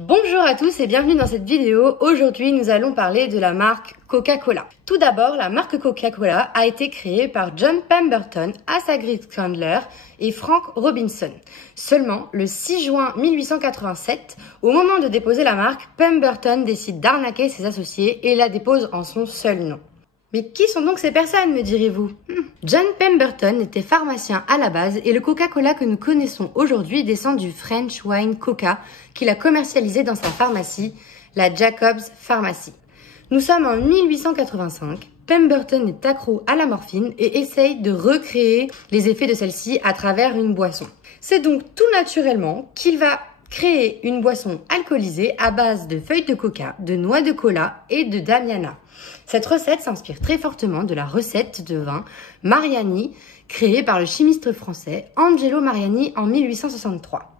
Bonjour à tous et bienvenue dans cette vidéo. Aujourd'hui, nous allons parler de la marque Coca-Cola. Tout d'abord, la marque Coca-Cola a été créée par John Pemberton, Asa Griggs Candler et Frank Robinson. Seulement, le 6 juin 1887, au moment de déposer la marque, Pemberton décide d'arnaquer ses associés et la dépose en son seul nom. Mais qui sont donc ces personnes, me direz-vous? John Pemberton était pharmacien à la base et le Coca-Cola que nous connaissons aujourd'hui descend du French Wine Coca qu'il a commercialisé dans sa pharmacie, la Jacobs Pharmacy. Nous sommes en 1885, Pemberton est accro à la morphine et essaye de recréer les effets de celle-ci à travers une boisson. C'est donc tout naturellement qu'il va créer une boisson alcoolisée à base de feuilles de coca, de noix de cola et de damiana. Cette recette s'inspire très fortement de la recette de vin Mariani créée par le chimiste français Angelo Mariani en 1863.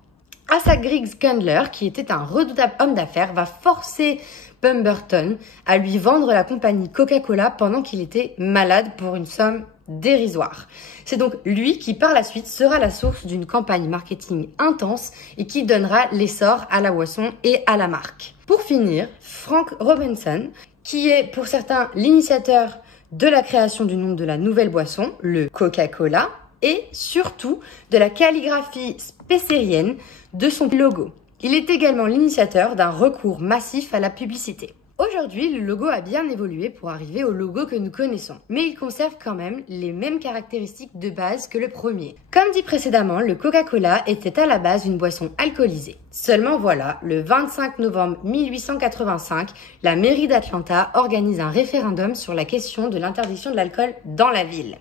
Asa Griggs Candler, qui était un redoutable homme d'affaires, va forcer Pemberton à lui vendre la compagnie Coca-Cola pendant qu'il était malade pour une somme dérisoire. C'est donc lui qui par la suite sera la source d'une campagne marketing intense et qui donnera l'essor à la boisson et à la marque. Pour finir, Frank Robinson, qui est pour certains l'initiateur de la création du nom de la nouvelle boisson, le Coca-Cola, et surtout de la calligraphie spécérienne de son logo. Il est également l'initiateur d'un recours massif à la publicité. Aujourd'hui, le logo a bien évolué pour arriver au logo que nous connaissons, mais il conserve quand même les mêmes caractéristiques de base que le premier. Comme dit précédemment, le Coca-Cola était à la base une boisson alcoolisée. Seulement voilà, le 25 novembre 1885, la mairie d'Atlanta organise un référendum sur la question de l'interdiction de l'alcool dans la ville.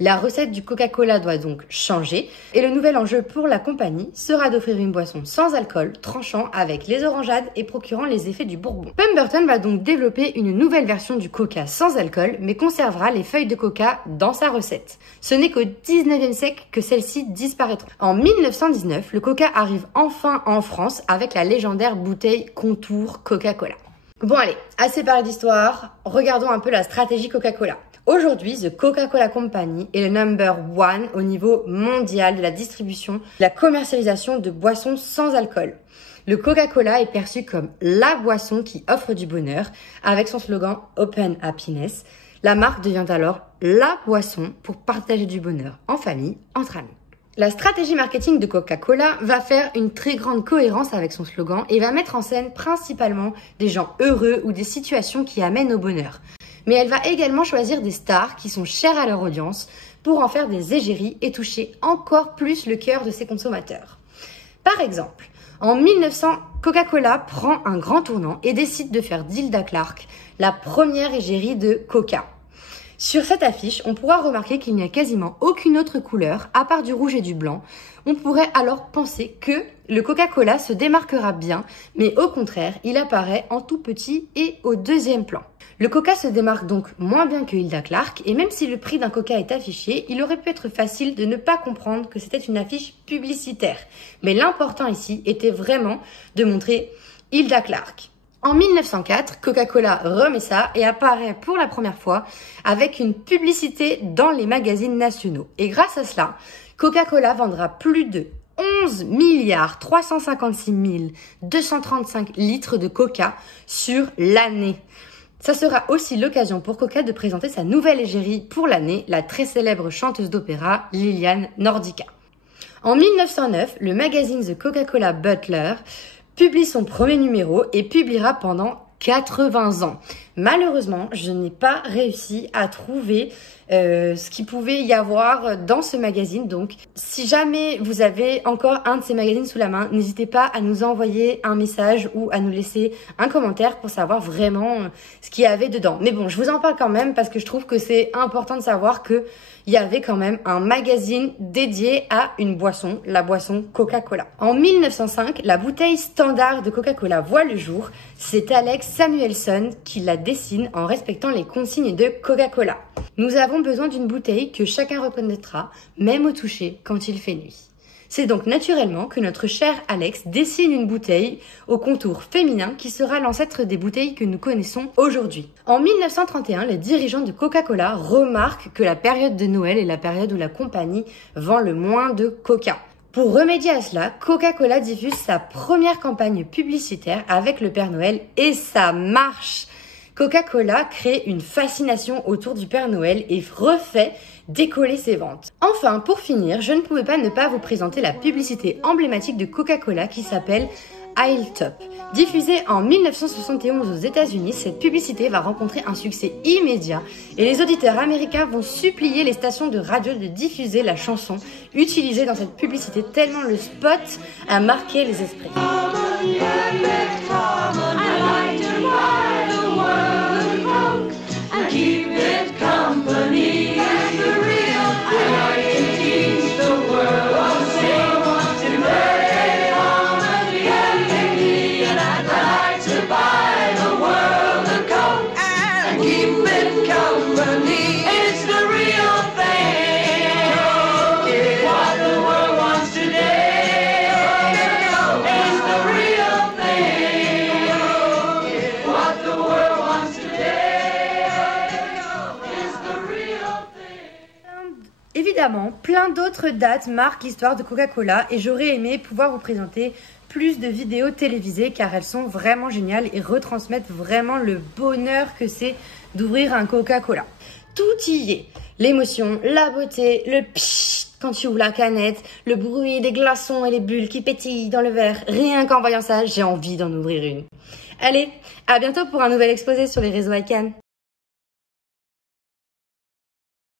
La recette du Coca-Cola doit donc changer et le nouvel enjeu pour la compagnie sera d'offrir une boisson sans alcool, tranchant avec les orangeades et procurant les effets du bourbon. Pemberton va donc développer une nouvelle version du Coca sans alcool mais conservera les feuilles de coca dans sa recette. Ce n'est qu'au 19e siècle que celle-ci disparaîtra. En 1919, le Coca arrive enfin en France avec la légendaire bouteille Contour Coca-Cola. Bon allez, assez parlé d'histoire, regardons un peu la stratégie Coca-Cola. Aujourd'hui, The Coca-Cola Company est le number one au niveau mondial de la distribution, de la commercialisation de boissons sans alcool. Le Coca-Cola est perçu comme la boisson qui offre du bonheur. Avec son slogan Open Happiness, la marque devient alors la boisson pour partager du bonheur en famille, entre amis. La stratégie marketing de Coca-Cola va faire une très grande cohérence avec son slogan et va mettre en scène principalement des gens heureux ou des situations qui amènent au bonheur. Mais elle va également choisir des stars qui sont chères à leur audience pour en faire des égéries et toucher encore plus le cœur de ses consommateurs. Par exemple, en 1900, Coca-Cola prend un grand tournant et décide de faire d'Hilda Clark la première égérie de Coca. Sur cette affiche, on pourra remarquer qu'il n'y a quasiment aucune autre couleur à part du rouge et du blanc. On pourrait alors penser que le Coca-Cola se démarquera bien, mais au contraire, il apparaît en tout petit et au deuxième plan. Le Coca se démarque donc moins bien que Hilda Clark et même si le prix d'un Coca est affiché, il aurait pu être facile de ne pas comprendre que c'était une affiche publicitaire. Mais l'important ici était vraiment de montrer Hilda Clark. En 1904, Coca-Cola remet ça et apparaît pour la première fois avec une publicité dans les magazines nationaux. Et grâce à cela, Coca-Cola vendra plus de 11 356 235 litres de Coca sur l'année. Ça sera aussi l'occasion pour Coca de présenter sa nouvelle égérie pour l'année, la très célèbre chanteuse d'opéra Liliane Nordica. En 1909, le magazine The Coca-Cola Butler publie son premier numéro et publiera pendant 80 ans. Malheureusement, je n'ai pas réussi à trouver ce qu'il pouvait y avoir dans ce magazine. Donc, si jamais vous avez encore un de ces magazines sous la main, n'hésitez pas à nous envoyer un message ou à nous laisser un commentaire pour savoir vraiment ce qu'il y avait dedans. Mais bon, je vous en parle quand même parce que je trouve que c'est important de savoir que il y avait quand même un magazine dédié à une boisson, la boisson Coca-Cola. En 1905, la bouteille standard de Coca-Cola voit le jour. C'est Alex Samuelson qui la dessine en respectant les consignes de Coca-Cola. Nous avons besoin d'une bouteille que chacun reconnaîtra, même au toucher, quand il fait nuit. C'est donc naturellement que notre cher Alex dessine une bouteille au contour féminin qui sera l'ancêtre des bouteilles que nous connaissons aujourd'hui. En 1931, les dirigeants de Coca-Cola remarquent que la période de Noël est la période où la compagnie vend le moins de Coca. Pour remédier à cela, Coca-Cola diffuse sa première campagne publicitaire avec le Père Noël et ça marche. Coca-Cola crée une fascination autour du Père Noël et refait décoller ses ventes. Enfin, pour finir, je ne pouvais pas ne pas vous présenter la publicité emblématique de Coca-Cola qui s'appelle I'll Top. Diffusée en 1971 aux États-Unis, cette publicité va rencontrer un succès immédiat et les auditeurs américains vont supplier les stations de radio de diffuser la chanson utilisée dans cette publicité tellement le spot a marqué les esprits. Évidemment, plein d'autres dates marquent l'histoire de Coca-Cola et j'aurais aimé pouvoir vous présenter plus de vidéos télévisées car elles sont vraiment géniales et retransmettent vraiment le bonheur que c'est d'ouvrir un Coca-Cola. Tout y est. L'émotion, la beauté, le pshhh quand tu ouvres la canette, le bruit des glaçons et les bulles qui pétillent dans le verre. Rien qu'en voyant ça, j'ai envie d'en ouvrir une. Allez, à bientôt pour un nouvel exposé sur les réseaux ICANN.